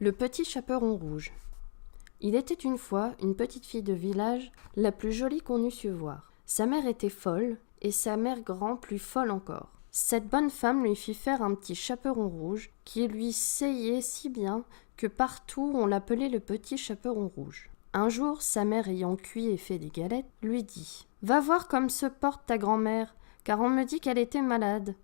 Le petit chaperon rouge. Il était une fois une petite fille de village, la plus jolie qu'on eût su voir. Sa mère était folle, et sa mère grand plus folle encore. Cette bonne femme lui fit faire un petit chaperon rouge, qui lui seyait si bien que partout on l'appelait le petit chaperon rouge. Un jour, sa mère ayant cuit et fait des galettes, lui dit « Va voir comme se porte ta grand-mère, car on me dit qu'elle était malade.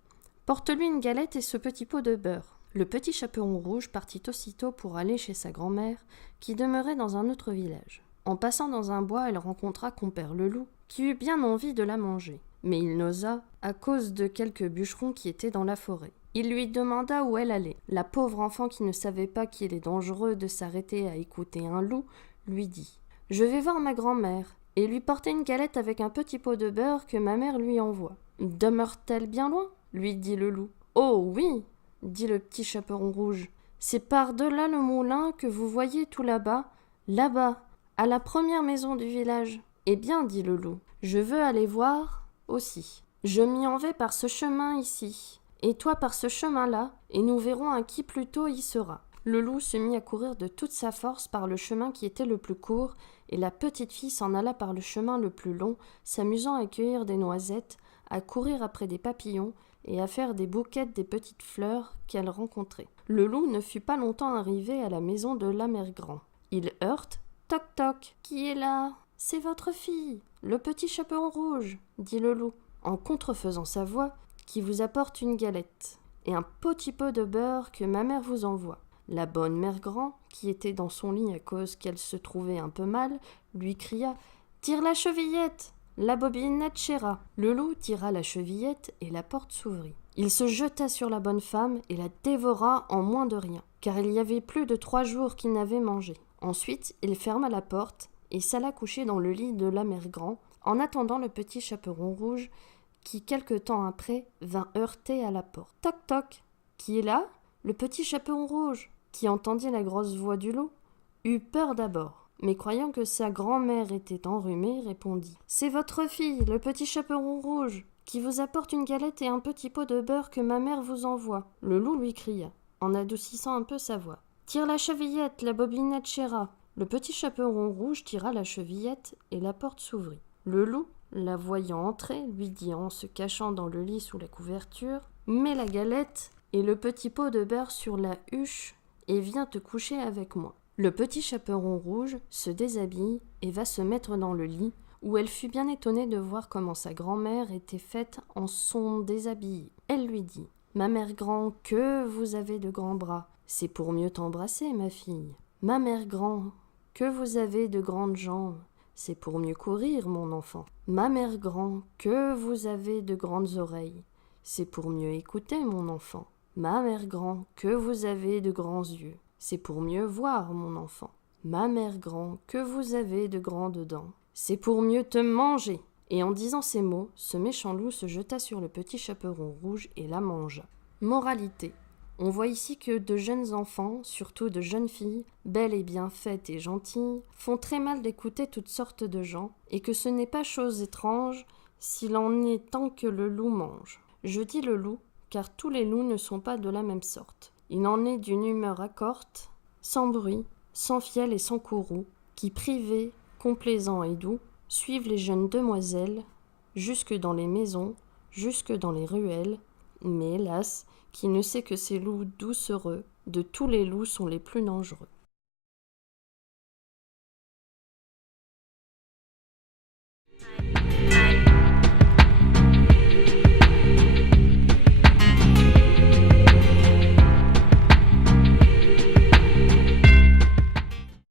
Porte-lui une galette et ce petit pot de beurre. » Le petit chaperon rouge partit aussitôt pour aller chez sa grand-mère, qui demeurait dans un autre village. En passant dans un bois, elle rencontra compère le loup, qui eut bien envie de la manger. Mais il n'osa, à cause de quelques bûcherons qui étaient dans la forêt. Il lui demanda où elle allait. La pauvre enfant, qui ne savait pas qu'il est dangereux de s'arrêter à écouter un loup, lui dit « Je vais voir ma grand-mère, et lui porter une galette avec un petit pot de beurre que ma mère lui envoie. »« Demeure-t-elle bien loin ?» lui dit le loup. « Oh oui !» dit le petit chaperon rouge. « C'est par-delà le moulin que vous voyez tout là-bas, à la première maison du village. »« Eh bien, dit le loup, je veux aller voir aussi. Je m'y en vais par ce chemin ici, et toi par ce chemin-là, et nous verrons à qui plus tôt y sera. » Le loup se mit à courir de toute sa force par le chemin qui était le plus court, et la petite fille s'en alla par le chemin le plus long, s'amusant à cueillir des noisettes, à courir après des papillons, et à faire des bouquettes des petites fleurs qu'elle rencontrait. Le loup ne fut pas longtemps arrivé à la maison de la mère grand. Il heurte « Toc toc, qui est là ?»« C'est votre fille, le petit chaperon rouge, » dit le loup, en contrefaisant sa voix, « qui vous apporte une galette et un petit pot de beurre que ma mère vous envoie. » La bonne mère grand, qui était dans son lit à cause qu'elle se trouvait un peu mal, lui cria « Tire la chevillette !» La bobinette chéra. Le loup tira la chevillette et la porte s'ouvrit. Il se jeta sur la bonne femme et la dévora en moins de rien, car il y avait plus de 3 jours qu'il n'avait mangé. Ensuite, il ferma la porte et s'alla coucher dans le lit de la mère grand, en attendant le petit chaperon rouge qui, quelque temps après, vint heurter à la porte. « Toc toc, qui est là ? » Le petit chaperon rouge, qui entendit la grosse voix du loup, eut peur d'abord. Mais croyant que sa grand-mère était enrhumée, répondit « C'est votre fille, le petit chaperon rouge, qui vous apporte une galette et un petit pot de beurre que ma mère vous envoie. » Le loup lui cria, en adoucissant un peu sa voix « Tire la chevillette, la bobinette chéra. » Le petit chaperon rouge tira la chevillette et la porte s'ouvrit. Le loup, la voyant entrer, lui dit en se cachant dans le lit sous la couverture « Mets la galette et le petit pot de beurre sur la huche et viens te coucher avec moi. » Le petit chaperon rouge se déshabille et va se mettre dans le lit, où elle fut bien étonnée de voir comment sa grand-mère était faite en son déshabillé. Elle lui dit « Ma mère grand, que vous avez de grands bras, c'est pour mieux t'embrasser, ma fille. Ma mère grand, que vous avez de grandes jambes, c'est pour mieux courir, mon enfant. Ma mère grand, que vous avez de grandes oreilles, c'est pour mieux écouter, mon enfant. Ma mère grand, que vous avez de grands yeux, c'est pour mieux voir, mon enfant. Ma mère grand, que vous avez de grandes dents, c'est pour mieux te manger. » Et en disant ces mots, ce méchant loup se jeta sur le petit chaperon rouge et la mangea. Moralité. On voit ici que de jeunes enfants, surtout de jeunes filles, belles et bien faites et gentilles, font très mal d'écouter toutes sortes de gens, et que ce n'est pas chose étrange s'il en est tant que le loup mange. Je dis le loup, car tous les loups ne sont pas de la même sorte. Il en est d'une humeur accorte, sans bruit, sans fiel et sans courroux, qui, privés, complaisants et doux, suivent les jeunes demoiselles, jusque dans les maisons, jusque dans les ruelles, mais hélas, qui ne sait que ces loups doucereux, de tous les loups sont les plus dangereux.